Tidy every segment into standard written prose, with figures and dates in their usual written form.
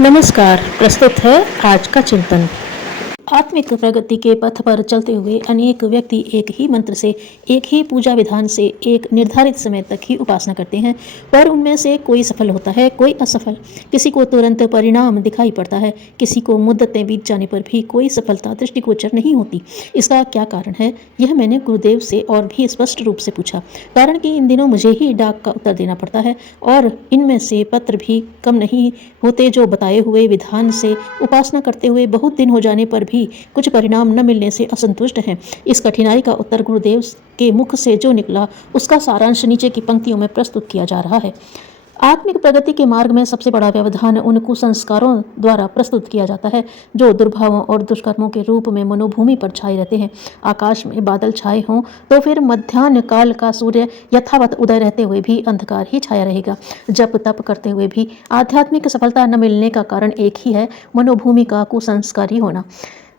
नमस्कार। प्रस्तुत है आज का चिंतन। आत्मिक प्रगति के पथ पर चलते हुए अनेक व्यक्ति एक ही मंत्र से, एक ही पूजा विधान से एक निर्धारित समय तक ही उपासना करते हैं, पर उनमें से कोई सफल होता है, कोई असफल। किसी को तुरंत परिणाम दिखाई पड़ता है, किसी को मुद्दतें बीत जाने पर भी कोई सफलता दृष्टिगोचर नहीं होती। इसका क्या कारण है, यह मैंने गुरुदेव से और भी स्पष्ट रूप से पूछा। कारण कि इन दिनों मुझे ही डाक का उत्तर देना पड़ता है और इनमें से पत्र भी कम नहीं होते जो बताए हुए विधान से उपासना करते हुए बहुत दिन हो जाने पर भी कुछ परिणाम न मिलने से असंतुष्ट हैं। इस कठिनाई का उत्तर गुरुदेव के मुख से जो निकला उसका सारांश नीचे की पंक्तियों में प्रस्तुत किया जा रहा है। आत्मिक प्रगति के मार्ग में सबसे बड़ा व्यवधान उन कुसंस्कारों द्वारा प्रस्तुत किया जाता है जो दुर्भावों और दुष्कर्मों के रूप में मनोभूमि पर छाए रहते हैं। आकाश में बादल छाए हों तो फिर मध्याह्न काल का सूर्य यथावत उदय रहते हुए भी अंधकार ही छाया रहेगा। जप तप करते हुए भी आध्यात्मिक सफलता न मिलने का कारण एक ही है, मनोभूमि का कुसंस्कारी होना।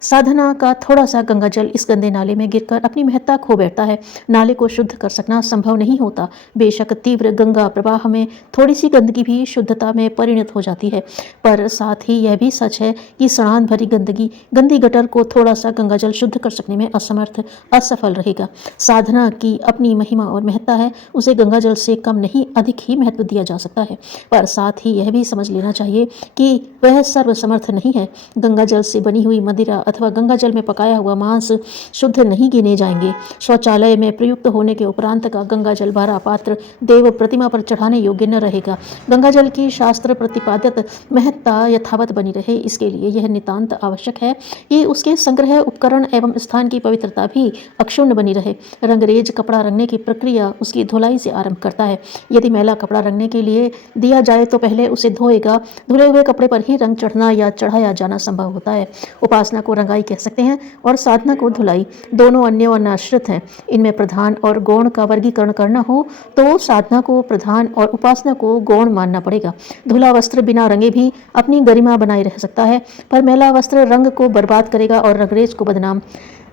साधना का थोड़ा सा गंगा जल इस गंदे नाले में गिरकर अपनी महत्ता खो बैठता है। नाले को शुद्ध कर सकना संभव नहीं होता। बेशक तीव्र गंगा प्रवाह में थोड़ी सी गंदगी भी शुद्धता में परिणत हो जाती है, पर साथ ही यह भी सच है कि सड़ान भरी गंदी गटर को थोड़ा सा गंगा जल शुद्ध कर सकने में असमर्थ, असफल रहेगा। साधना की अपनी महिमा और महत्ता है, उसे गंगा जल से कम नहीं अधिक ही महत्व दिया जा सकता है, पर साथ ही यह भी समझ लेना चाहिए कि वह सर्वसमर्थ नहीं है। गंगा जल से बनी हुई मदिरा अथवा गंगा जल में पकाया हुआ मांस शुद्ध नहीं गिने जाएंगे। शौचालय में प्रयुक्त होने के उपरांत का गंगा जल भरा पात्र देव प्रतिमा पर चढ़ाने योग्य न रहेगा। गंगा जल की शास्त्र प्रतिपादित महत्ता यथावत बनी रहे, इसके लिए यह नितांत आवश्यक है कि उसके संग्रह उपकरण एवं स्थान की पवित्रता भी अक्षुण्ण बनी रहे। रंगरेज कपड़ा रंगने की प्रक्रिया उसकी धुलाई से आरंभ करता है। यदि मैला कपड़ा रंगने के लिए दिया जाए तो पहले उसे धोएगा। धुले हुए कपड़े पर ही रंग चढ़ना या चढ़ाया जाना संभव होता है। उपासना को रंगाई कह सकते हैं और साधना को धुलाई। दोनों अन्योन्याश्रित हैं। इनमें प्रधान और गौण का वर्गीकरण करना हो तो साधना को प्रधान और उपासना को गौण मानना पड़ेगा। धुला वस्त्र बिना रंगे भी अपनी गरिमा बनाए रह सकता है, पर मैला वस्त्र रंग को बर्बाद करेगा और रंगरेज को बदनाम।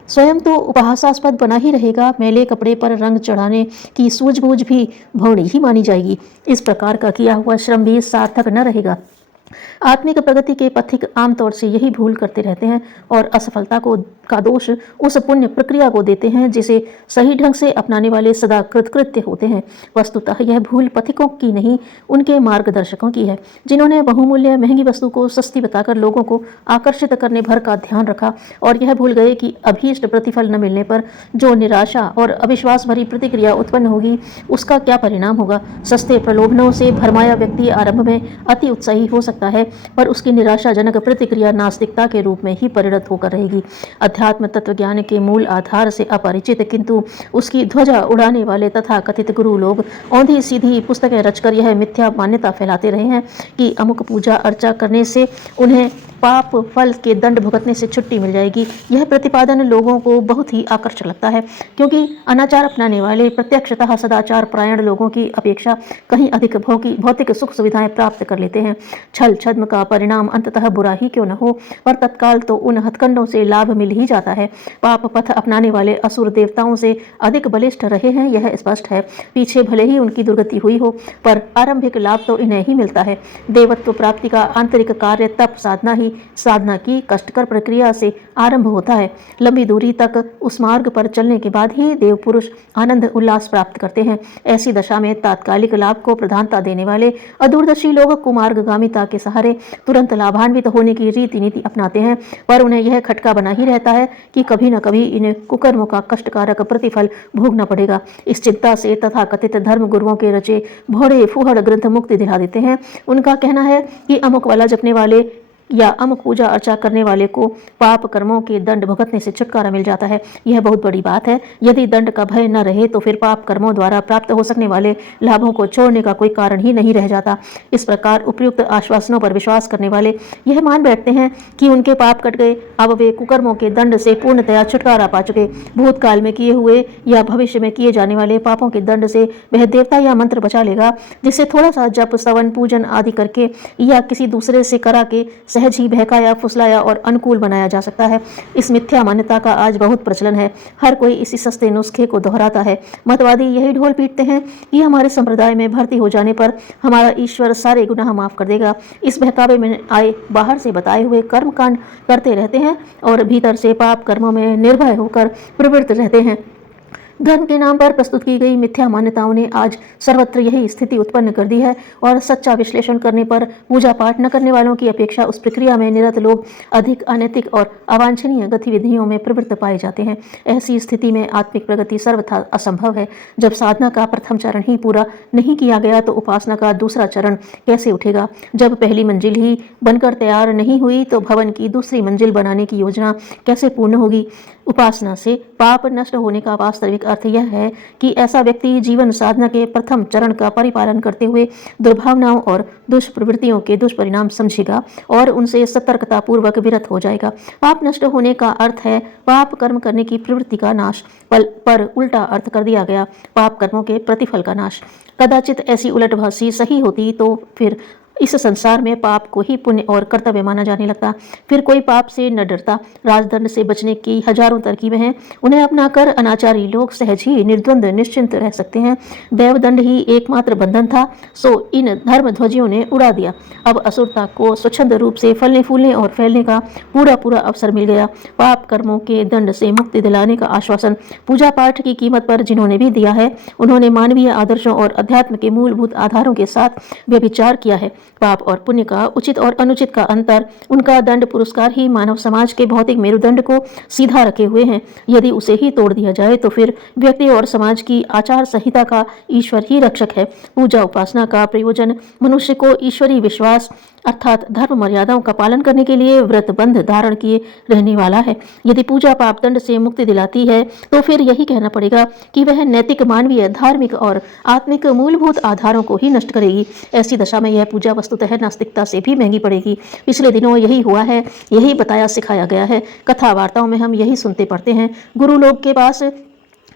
स्वयं तो उपहासास्पद बना ही रहेगा, मैले कपड़े पर रंग चढ़ाने की सूझबूझ भी भौड़ी ही मानी जाएगी। इस प्रकार का किया हुआ श्रम भी सार्थक न रहेगा। आत्मिक प्रगति के पथिक आमतौर से यही भूल करते रहते हैं और असफलता का दोष उस पुण्य प्रक्रिया को देते हैं जिसे सही ढंग से अपनाने वाले सदा कृतकृत्य होते हैं। वस्तुतः यह भूल पथिकों की नहीं, उनके मार्गदर्शकों की है, जिन्होंने बहुमूल्य महंगी वस्तु को सस्ती बताकर लोगों को आकर्षित करने भर का ध्यान रखा और यह भूल गए कि अभीष्ट प्रतिफल न मिलने पर जो निराशा और अविश्वास भरी प्रतिक्रिया उत्पन्न होगी उसका क्या परिणाम होगा। सस्ते प्रलोभनों से भरमाया व्यक्ति आरंभ में अति उत्साही हो सकता है, पर उसकी निराशाजनक प्रतिक्रिया नास्तिकता के रूप में ही परिणत होकर रहेगी। अध्यात्म तत्वज्ञान के मूल आधार से अपरिचित किंतु उसकी ध्वजा उड़ाने वाले तथा कथित गुरु लोग औंधी सीधी पुस्तकें रचकर यह मिथ्या मान्यता फैलाते रहे हैं कि अमुक पूजा अर्चा करने से उन्हें पाप फल के दंड भुगतने से छुट्टी मिल जाएगी। यह प्रतिपादन लोगों को बहुत ही आकर्षक लगता है, क्योंकि अनाचार अपनाने वाले प्रत्यक्षतः सदाचार परायण लोगों की अपेक्षा कहीं अधिक भौतिक सुख सुविधाएं प्राप्त कर लेते हैं। छल छद्म का परिणाम अंततः बुरा ही क्यों न हो, पर तत्काल तो उन हथकंडों से लाभ मिल ही जाता है। पाप पथ अपनाने वाले असुर देवताओं से अधिक बलिष्ठ रहे हैं, यह स्पष्ट है। पीछे भले ही उनकी दुर्गति हुई हो, पर आरंभिक लाभ तो इन्हें ही मिलता है। देवत्व प्राप्ति का आंतरिक कार्य तप साधना ही साधना की कष्टकर प्रक्रिया से आरंभ होता है। लंबी दूरी तक उस मार्ग पर चलने के बाद ही देव पुरुष आनंद उल्लास प्राप्त करते हैं। ऐसी दशा में तात्कालिक लाभ को प्रधानता देने वाले अदूरदर्शी लोग कुमार्गगामिता के सहारे तुरंत लाभान्वित होने की रीति नीति अपनाते हैं, पर उन्हें यह खटका बना ही रहता है कि कभी न कभी इन कुकर्मों का कष्टकारक प्रतिफल भोगना पड़ेगा। इस चिंता से तथाकथित धर्म गुरुओं के रचे भोड़े फूहड़ ग्रंथ मुक्ति दिला देते हैं। उनका कहना है कि अमुक वाला जपने वाले या अमुक पूजा अर्चा करने वाले को पाप कर्मों के दंड भुगतने से छुटकारा मिल जाता है। यह बहुत बड़ी बात है। यदि दंड का भय न रहे तो फिर पाप कर्मों द्वारा प्राप्त हो सकने वाले लाभों को छोड़ने का कोई कारण ही नहीं रह जाता। इस प्रकार उपयुक्त आश्वासनों पर विश्वास करने वाले यह मान बैठते हैं कि उनके पाप कट गए, अब वे कुकर्मों के दंड से पूर्णतया छुटकारा पा चुके। भूतकाल में किए हुए या भविष्य में किए जाने वाले पापों के दंड से वह देवता या मंत्र बचा लेगा, जिससे थोड़ा सा जप स्तवन पूजन आदि करके या किसी दूसरे से करा के सहज ही बहकाया, फुसलाया और अनुकूल बनाया जा सकता है। इस मिथ्या मान्यता का आज बहुत प्रचलन है। हर कोई इसी सस्ते नुस्खे को दोहराता है। मतवादी यही ढोल पीटते हैं कि हमारे संप्रदाय में भर्ती हो जाने पर हमारा ईश्वर सारे गुनाह माफ कर देगा। इस बहकावे में आए बाहर से बताए हुए कर्म कांड करते रहते हैं और भीतर से पाप कर्मों में निर्भय होकर प्रवृत्त रहते हैं। धर्म के नाम पर प्रस्तुत की गई मिथ्या मान्यताओं ने आज सर्वत्र यही स्थिति उत्पन्न कर दी है और सच्चा विश्लेषण करने पर पूजा पाठ न करने वालों की अपेक्षा उस प्रक्रिया में निरत लोग अधिक अनैतिक और अवांछनीय गतिविधियों में प्रवृत्त पाए जाते हैं। ऐसी स्थिति में आत्मिक प्रगति सर्वथा असंभव है। जब साधना का प्रथम चरण ही पूरा नहीं किया गया तो उपासना का दूसरा चरण कैसे उठेगा? जब पहली मंजिल ही बनकर तैयार नहीं हुई तो भवन की दूसरी मंजिल बनाने की योजना कैसे पूर्ण होगी? उपासना से पाप नष्ट होने का वास्तविक अर्थ यह है कि ऐसा व्यक्ति जीवन साधना के प्रथम चरण का परिपालन करते हुए दुर्भावनाओं और दुष्प्रवृत्तियों के दुष्परिणाम समझेगा और उनसे सतर्कतापूर्वक विरत हो जाएगा। पाप नष्ट होने का अर्थ है पाप कर्म करने की प्रवृत्ति का नाश, पर उल्टा अर्थ कर दिया गया पाप कर्मों के प्रतिफल का नाश। कदाचित ऐसी उलटभाषी सही होती तो फिर इस संसार में पाप को ही पुण्य और कर्तव्य माना जाने लगता। फिर कोई पाप से न डरता। राजदंड से बचने की हजारों तरकीबें हैं, उन्हें अपनाकर अनाचारी लोग सहज ही निर्द्वंद निश्चिंत रह सकते हैं। देवदंड ही एकमात्र बंधन था, सो इन धर्म ध्वजियों ने उड़ा दिया। अब असुरता को स्वच्छंद रूप से फलने फूलने और फैलने का पूरा अवसर मिल गया। पाप कर्मों के दंड से मुक्ति दिलाने का आश्वासन पूजा पाठ की कीमत पर जिन्होंने भी दिया है, उन्होंने मानवीय आदर्शों और अध्यात्म के मूलभूत आधारों के साथ व्यभिचार किया है। पाप और पुण्य का उचित और अनुचित का अंतर, उनका दंड पुरस्कार ही मानव समाज के भौतिक मेरुदंड को सीधा रखे हुए हैं। यदि उसे ही तोड़ दिया जाए तो फिर व्यक्ति और समाज की आचार संहिता का ईश्वर ही रक्षक है। पूजा उपासना का प्रयोजन मनुष्य को ईश्वरीय विश्वास अर्थात धर्म मर्यादाओं का पालन करने के लिए व्रत बंध धारण किए रहने वाला है। यदि पूजा पाप दंड से मुक्ति दिलाती है तो फिर यही कहना पड़ेगा कि वह नैतिक, मानवीय, धार्मिक और आत्मिक मूलभूत आधारों को ही नष्ट करेगी। ऐसी दशा में यह पूजा वस्तुतः नास्तिकता से भी महंगी पड़ेगी। पिछले दिनों यही हुआ है, यही बताया सिखाया गया है। कथा वार्ताओं में हम यही सुनते पढ़ते हैं। गुरु लोग के पास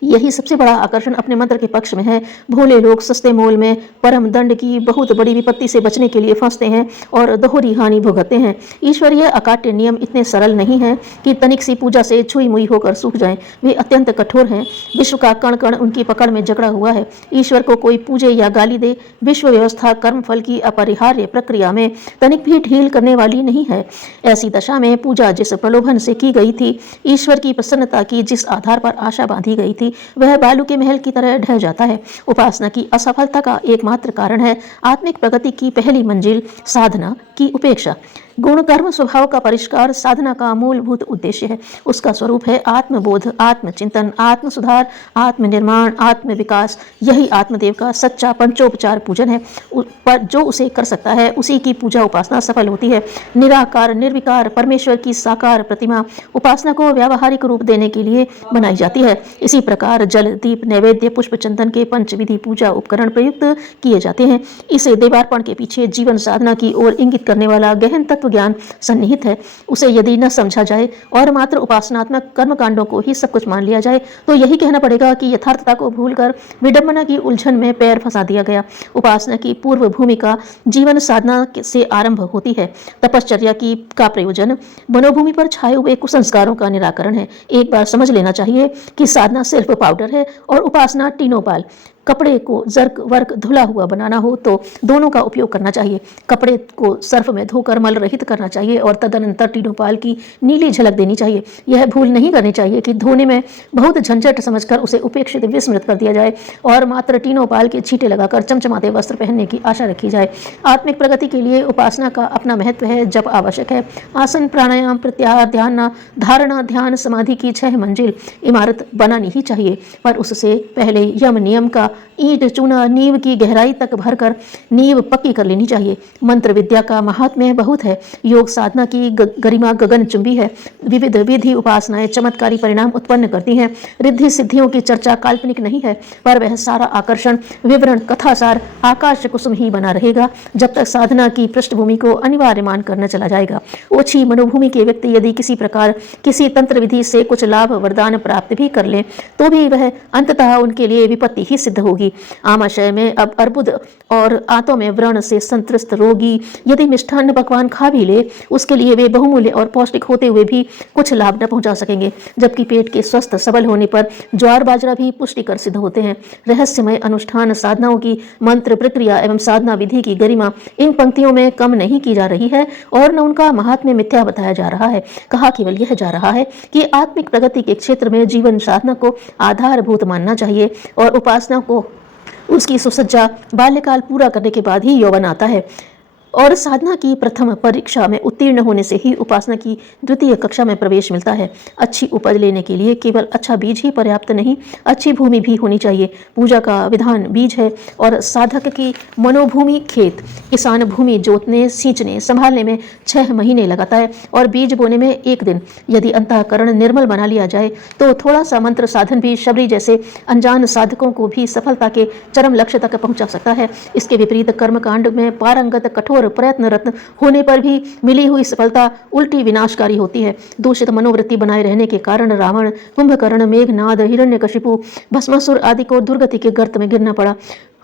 यही सबसे बड़ा आकर्षण अपने मंत्र के पक्ष में है। भोले लोग सस्ते मोल में परम दंड की बहुत बड़ी विपत्ति से बचने के लिए फंसते हैं और दोहरी हानि भुगतते हैं। ईश्वरीय अकाट्य नियम इतने सरल नहीं हैं कि तनिक सी पूजा से छुई मुई होकर सूख जाएं। वे अत्यंत कठोर हैं। विश्व का कण कण उनकी पकड़ में जकड़ा हुआ है। ईश्वर को कोई पूजे या गाली दे, विश्व व्यवस्था कर्मफल की अपरिहार्य प्रक्रिया में तनिक भी ढील करने वाली नहीं है। ऐसी दशा में पूजा जिस प्रलोभन से की गई थी, ईश्वर की प्रसन्नता की जिस आधार पर आशा बांधी गई थी, वह बालू के महल की तरह ढह जाता है। उपासना की असफलता का एकमात्र कारण है आत्मिक प्रगति की पहली मंजिल, साधना की उपेक्षा। गुण कर्म स्वभाव का परिष्कार साधना का मूलभूत उद्देश्य है। उसका स्वरूप है आत्मबोध, आत्मचिंतन, आत्म सुधार, आत्मनिर्माण, आत्म विकास। यही आत्मदेव का सच्चा पंचोपचार पूजन है। पर जो उसे कर सकता है उसी की पूजा उपासना सफल होती है। निराकार निर्विकार परमेश्वर की साकार प्रतिमा उपासना को व्यावहारिक रूप देने के लिए बनाई जाती है। इसी प्रकार जल, दीप, नैवेद्य, पुष्प, चंदन के पंचविधि पूजा उपकरण प्रयुक्त किए जाते हैं। इसे देवार्पण के पीछे जीवन साधना की ओर इंगित करने वाला गहन तत्व ज्ञान सन्निहित है। उसे यदि न समझा जाए और मात्र उपासनात्मक कर्मकांडों को ही सब कुछ मान लिया जाए तो यही कहना पड़ेगा कि यथार्थता को भूलकर विडंबना की उलझन में पैर फंसा दिया गया। उपासना की पूर्व भूमिका जीवन साधना से आरंभ होती है। तपश्चर्या का प्रयोजन मनोभूमि पर छाए हुए कुसंस्कारों का निराकरण है। एक बार समझ लेना चाहिए कि साधना सिर्फ पाउडर है और उपासना टीनोपाल। कपड़े को जर्क वर्क धुला हुआ बनाना हो तो दोनों का उपयोग करना चाहिए। कपड़े को सर्फ में धोकर मल रहित करना चाहिए और तदनंतर टीनोपाल की नीली झलक देनी चाहिए। यह भूल नहीं करनी चाहिए कि धोने में बहुत झंझट समझकर उसे उपेक्षित विस्मृत कर दिया जाए और मात्र टीनोपाल के छींटे लगाकर चमचमाते वस्त्र पहनने की आशा रखी जाए। आत्मिक प्रगति के लिए उपासना का अपना महत्व है, जप आवश्यक है। आसन, प्राणायाम, प्रत्याहार, ध्यान, धारणा, ध्यान, समाधि की 6 मंजिल इमारत बनानी ही चाहिए, पर उससे पहले यम नियम का ईंट चूना नींव की गहराई तक भरकर नींव पक्की कर लेनी चाहिए। मंत्र विद्या का महात्म्य बहुत है। योग साधना की गरिमा गगनचुंबी है। विविध विधि उपासनाएं चमत्कारी परिणाम उत्पन्न करती हैं। रिद्धि सिद्धियों की चर्चा काल्पनिक नहीं है, पर वह सारा आकर्षण, विवरण, कथासार आकाश कुसुम ही बना रहेगा जब तक साधना की पृष्ठभूमि को अनिवार्य मानकर न चला जाएगा। ओछी मनोभूमि के व्यक्ति यदि किसी प्रकार किसी तंत्र विधि से कुछ लाभ वरदान प्राप्त भी कर ले तो भी वह अंततः उनके लिए विपत्ति ही सिद्ध होगी। आमाशय में अब अर्बुद और आंतों में व्रण से संत्रस्त रोगी यदि मिष्ठान्न पकवान खा भी ले, उसके लिए वे बहुमूल्य और पौष्टिक होते हुए भी कुछ लाभ न पहुंचा सकेंगे, जबकि पेट के स्वस्थ सबल होने पर ज्वार बाजरा भी पुष्टिकर सिद्ध होते हैं। रहस्यमय अनुष्ठान साधनाओं की मंत्र प्रक्रिया एवं साधना विधि की गरिमा इन पंक्तियों में कम नहीं की जा रही है और न उनका महात्म्य मिथ्या बताया जा रहा है। कहा केवल यह जा रहा है कि आत्मिक प्रगति के क्षेत्र में जीवन साधना को आधारभूत मानना चाहिए और उपासना को उसकी सुसज्जा बाल्यकाल पूरा करने के बाद ही यौवन आता है और साधना की प्रथम परीक्षा में उत्तीर्ण होने से ही उपासना की द्वितीय कक्षा में प्रवेश मिलता है। अच्छी उपज लेने के लिए केवल अच्छा बीज ही पर्याप्त नहीं, अच्छी भूमि भी होनी चाहिए। पूजा का विधान बीज है और साधक की मनोभूमि खेत। किसान भूमि जोतने, सींचने, संभालने में 6 महीने लगाता है और बीज बोने में 1 दिन। यदि अंतःकरण निर्मल बना लिया जाए तो थोड़ा सा मंत्र साधन भी शबरी जैसे अनजान साधकों को भी सफलता के चरम लक्ष्य तक पहुंचा सकता है। इसके विपरीत कर्मकांड में पारंगत कठोर प्रयत्नरत होने पर भी मिली हुई सफलता उल्टी विनाशकारी होती है। दूषित मनोवृत्ति बनाए रहने के कारण रावण, कुंभकर्ण, मेघनाद, हिरण्यकशिपु, भस्मासुर आदि को दुर्गति के गर्त में गिरना पड़ा।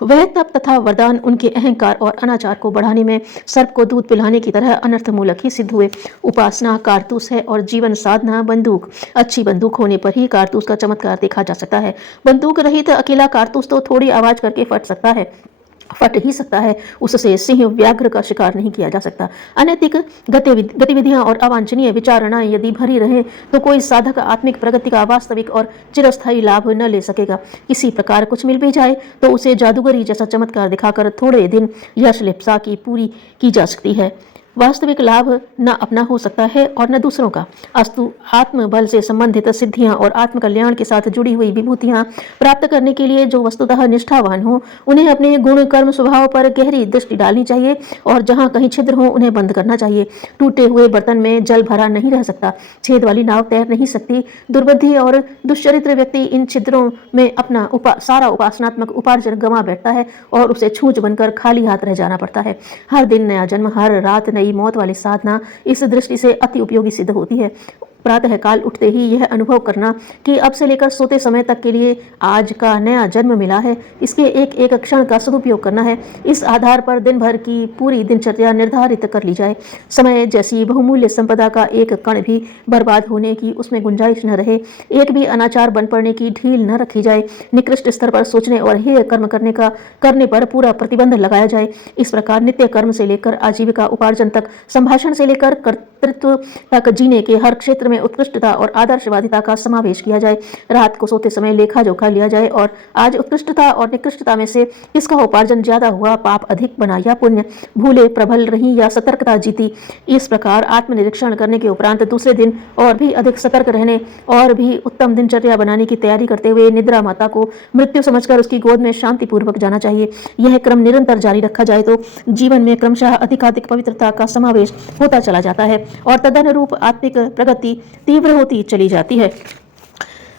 वह तप तथा वरदान उनके अहंकार और अनाचार को बढ़ाने में सर्प को दूध पिलाने की तरह अनर्थमूलक ही सिद्ध हुए। उपासना कारतूस है और जीवन साधना बंदूक। अच्छी बंदूक होने पर ही कारतूस का चमत्कार देखा जा सकता है। बंदूक रहित अकेला कारतूस तो थोड़ी आवाज करके फट ही सकता है, उससे सिंह व्याघ्र का शिकार नहीं किया जा सकता। अनैतिक गतिविधियां और अवांछनीय विचारणाएं यदि भरी रहे तो कोई साधक आत्मिक प्रगति का वास्तविक और चिरस्थायी लाभ न ले सकेगा। किसी प्रकार कुछ मिल भी जाए तो उसे जादूगरी जैसा चमत्कार दिखाकर थोड़े दिन यश लिप्सा की पूरी की जा सकती है। वास्तविक लाभ न अपना हो सकता है और न दूसरों का। अस्तु आत्मबल से संबंधित सिद्धियां और आत्मकल्याण के साथ जुड़ी हुई विभूतियां प्राप्त करने के लिए जो वस्तुतः निष्ठावान हो, उन्हें अपने गुण कर्म स्वभाव पर गहरी दृष्टि डालनी चाहिए और जहां कहीं छिद्र हो उन्हें बंद करना चाहिए। टूटे हुए बर्तन में जल भरा नहीं रह सकता, छेद वाली नाव तैर नहीं सकती। दुर्बुद्धि और दुश्चरित्र व्यक्ति इन छिद्रों में अपना सारा उपासनात्मक उपार्जन गंवा बैठता है और उसे छूछ बनकर खाली हाथ रह जाना पड़ता है। हर दिन नया जन्म, हर रात नई मौत वाली साधना इस दृष्टि से अति उपयोगी सिद्ध होती है। प्रातः काल उठते ही यह अनुभव करना कि अब से लेकर सोते समय तक के लिए आज का नया जन्म मिला है, इसके एक एक क्षण का सदुपयोग करना है। इस आधार पर दिन भर की पूरी दिनचर्या निर्धारित कर ली जाए। समय जैसी बहुमूल्य संपदा का एक कण भी बर्बाद होने की उसमें गुंजाइश न रहे, एक भी अनाचार बन पड़ने की ढील न रखी जाए। निकृष्ट स्तर पर सोचने और हेय कर्म करने पर पूरा प्रतिबंध लगाया जाए। इस प्रकार नित्य कर्म से लेकर आजीविका उपार्जन तक, संभाषण से लेकर कर्तृत्व तक जीने के हर क्षेत्र में उत्कृष्टता और आदर्शवादिता का समावेश किया जाए। रात को सोते समय लेखा जोखा लिया जाए और आज उत्कृष्टता और निकृष्टता में से किसका उपार्जन ज्यादा हुआ, पाप अधिक बना या पुण्य, भूले प्रबल रही या सतर्कता जीती। इस प्रकार आत्मनिरीक्षण करने के उपरांत दूसरे दिन और भी अधिक सतर्क रहने और भी उत्तम दिनचर्या बनाने की तैयारी करते हुए निद्रा माता को मृत्यु समझकर उसकी गोद में शांतिपूर्वक जाना चाहिए। यह क्रम निरंतर जारी रखा जाए तो जीवन में क्रमशः अधिकाधिक पवित्रता का समावेश होता चला जाता है और तदनुरूप आत्मिक प्रगति तीव्र होती चली जाती है।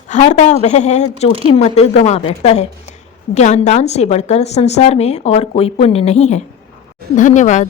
हारता वह है जो हिम्मत गंवा बैठता है। ज्ञानदान से बढ़कर संसार में और कोई पुण्य नहीं है। धन्यवाद।